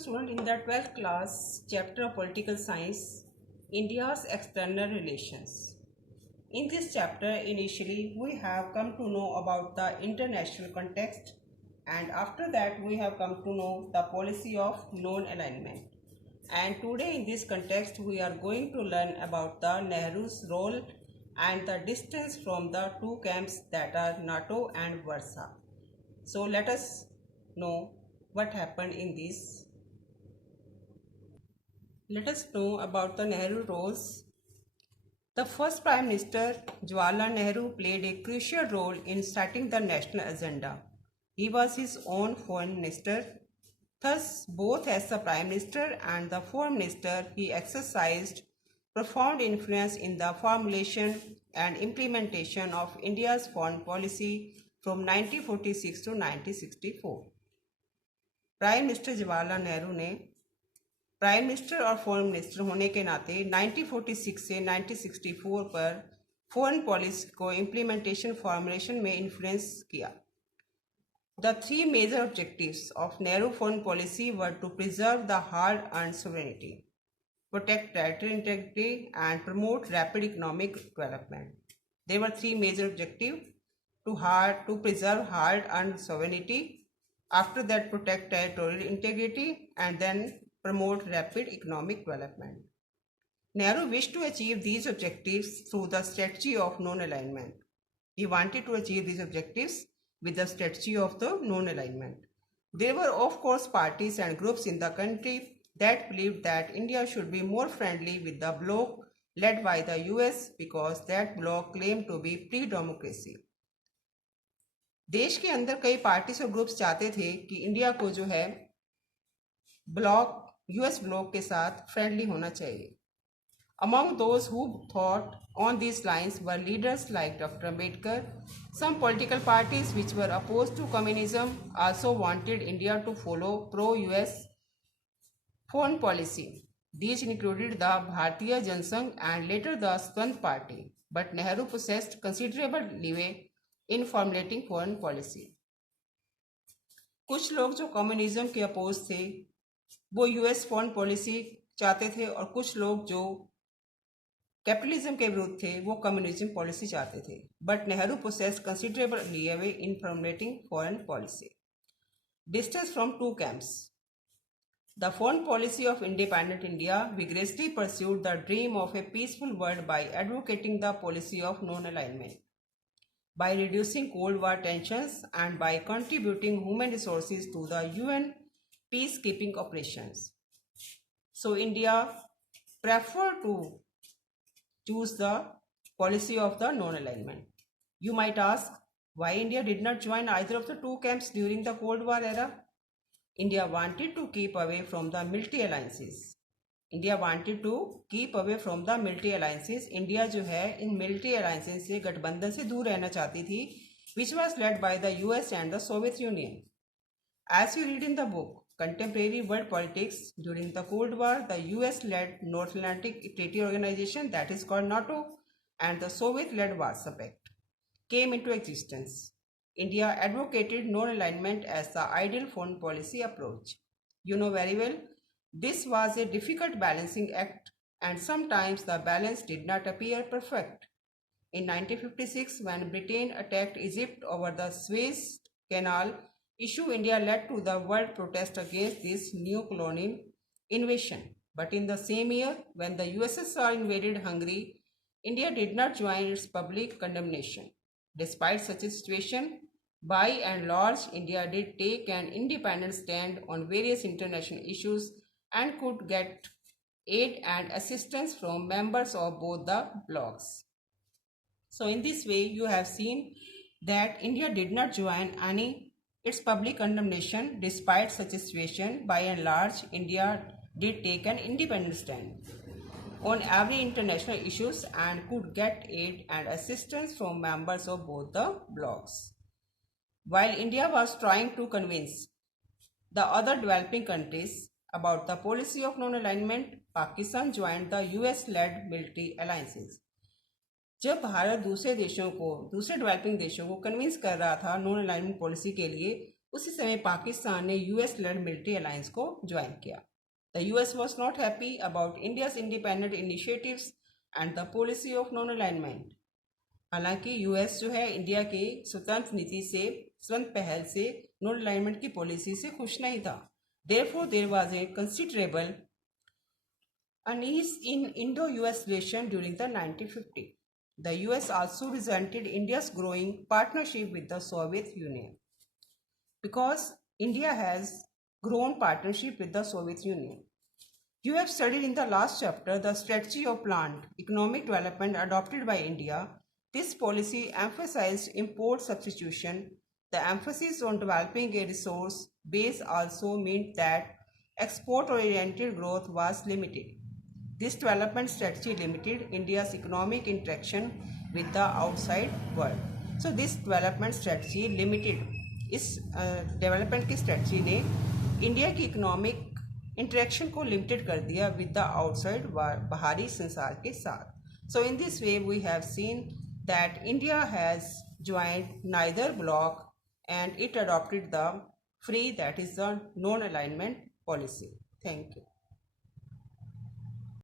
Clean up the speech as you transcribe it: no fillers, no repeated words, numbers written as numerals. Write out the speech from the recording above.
student in the 12th class, chapter of Political Science, India's External Relations. In this chapter, initially, we have come to know about the international context, and after that, we have come to know the policy of non-alignment. And today, in this context, we are going to learn about the Nehru's role and the distance from the two camps that are NATO and Warsaw. So, let us know what happened in this. Let us know about the Nehru roles. The first Prime Minister, Jawaharlal Nehru, played a crucial role in setting the national agenda. He was his own foreign minister. Thus, both as the Prime Minister and the Foreign Minister, he exercised profound influence in the formulation and implementation of India's foreign policy from 1946 to 1964. Prime minister Jawaharlal Nehru ने prime minister और foreign minister होने के नाते 1946 से 1964 पर foreign policy को implementation formulation में influence किया. The three major objectives of Nehru foreign policy were to preserve the hard-earned sovereignty, protect territorial integrity, and promote rapid economic development. There were three major objectives: to preserve hard-earned sovereignty, after that protect territorial integrity, and then promote rapid economic development. Nehru wished to achieve these objectives through the strategy of non-alignment. He wanted to achieve these objectives with the strategy of the non-alignment. There were of course parties and groups in the country that believed that India should be more friendly with the bloc led by the US because that bloc claimed to be pre-democracy. देश के अंदर कई parties और groups चाहते थे कि India को जो है यूएस ब्लॉक के साथ फ्रेंडली होना चाहिए. Among those who thought on these lines were leaders like Dr. Ambedkar. Some political parties which were opposed to communism also wanted India to follow pro-US foreign policy. These included the Bharatiya Jansangh and later the Swant Party. But Nehru possessed considerable leeway in formulating foreign policy. कुछ लोग जो communism के oppose थे वो US foreign policy चाहते थे और कुछ लोग जो कैपिटलिज्म के विरुद्ध थे वो कम्युनिज्म पॉलिसी चाहते थे. But Nehru possessed considerable leeway in formulating foreign policy. Distance from two camps. The foreign policy of independent India vigorously pursued the dream of a peaceful world by advocating the policy of non-alignment, by reducing Cold War tensions, and by contributing human resources to the UN peacekeeping operations. So India preferred to choose the policy of the non-alignment. You might ask why India did not join either of the two camps during the Cold War era. India wanted to keep away from the military alliances. India wanted to keep away from the military alliances. India जो है in military alliances से गठबंधन से दूर रहना चाहती थी, which was led by the US and the Soviet Union. As you read in the book Contemporary World Politics, during the Cold War, the US-led North Atlantic Treaty Organization, that is called NATO, and the Soviet-led Warsaw Pact came into existence. India advocated non-alignment as the ideal foreign policy approach. You know very well, this was a difficult balancing act, and sometimes the balance did not appear perfect. In 1956, when Britain attacked Egypt over the Suez Canal issue, India led to the world protest against this new colonial invasion. But in the same year, when the USSR invaded Hungary, India did not join its public condemnation. Despite such a situation, by and large, India did take an independent stand on various international issues and could get aid and assistance from members of both the blocs. So in this way, you have seen that India did not join its public condemnation. Despite such a situation, by and large, India did take an independent stand on every international issues and could get aid and assistance from members of both the blocs. While India was trying to convince the other developing countries about the policy of non-alignment, Pakistan joined the US-led military alliances. जब भारत दूसरे developing देशों को convince कर रहा था non alignment policy के लिए, उसी समय पाकिस्तान ने यूएस लेड मिलिट्री अलायंस को ज्वाइन किया। The US was not happy about India's independent initiatives and the policy of non alignment. हालांकि यूएस जो है इंडिया की स्वतंत्र नीति से, स्वतंत्र पहल से, नॉन अलाइनमेंट की पॉलिसी से खुश नहीं था। Therefore, there was a considerable unease in Indo-US relations during the 1950s. The US also resented India's growing partnership with the Soviet Union because India has grown partnership with the Soviet Union. You have studied in the last chapter the strategy of planned economic development adopted by India. This policy emphasized import substitution. The emphasis on developing a resource base also meant that export-oriented growth was limited. This development strategy limited India's economic interaction with the outside world. So this development strategy limited, इस development की strategy ने India की economic interaction को limited कर दिया with the outside, बाहरी संसार के साथ। So in this way we have seen that India has joined neither block and it adopted the free, that is the non-alignment policy. Thank you.